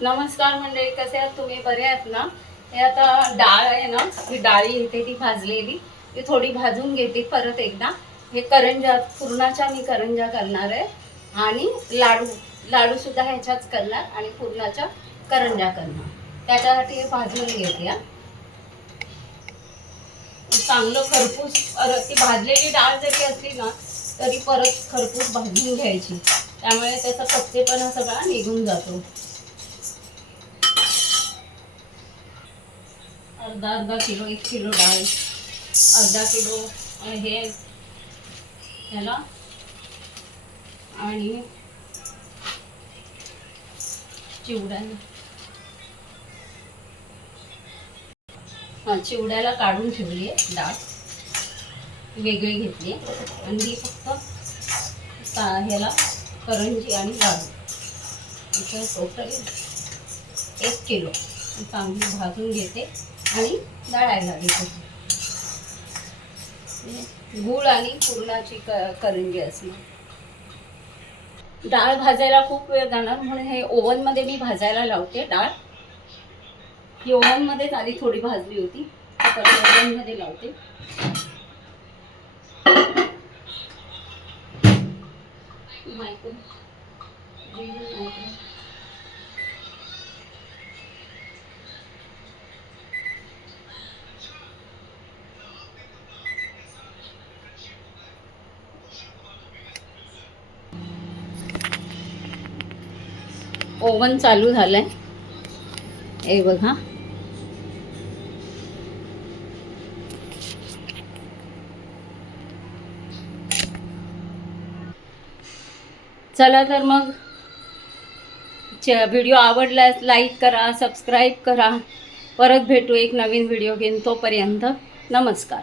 नमस्कार मंडळी, कसे आहात तुम्ही? बरे आहात ना? हे आता डाळ आहे ना, ही डाळी इथे ती भाजलेली, ती थोडी भाजून घेते परत एकदा. हे करंजा, पुरणाच्या मी करंजा करणार आहे आणि लाडू लाडू सुद्धा ह्याच्याच करणार आणि पुरणाच्या करंजा करणार. त्याच्यासाठी हे भाजून घेते. चांगलं खरपूस, ती भाजलेली डाळ जरी असली ना तरी परत खरपूस भाजून घ्यायची, त्यामुळे त्याचा कच्चेपणा सगळा निघून जातो. अर्धा अर्धा किलो, 1 किलो डाळ, अर्धा किलो हे ह्याला आणि चिवड्याला, चिवड्याला काढून ठेवली आहे डाळ, वेगळी घेतली आणि ही फक्त ह्याला करंजी आणि लाडू, इथं टोटल 1 किलो चांगली भाजून घेते आणि दळायला घेते. गूळ आणि पुरणाची करंजी असणार. डाळ भाजायला खूप वेळ जाणार म्हणून हे ओव्हनमध्ये मी भाजायला लावते. डाळ ही ओव्हनमध्येच आधी थोडी भाजली होती, तर ओव्हनमध्ये लावते. ओव्हन चालू झालंय, हे बघा. चला तर मग व्हिडिओ आवडल्यास लाईक करा, सबस्क्राईब करा. परत भेटू एक नवीन व्हिडिओ घेऊन. तोपर्यंत नमस्कार.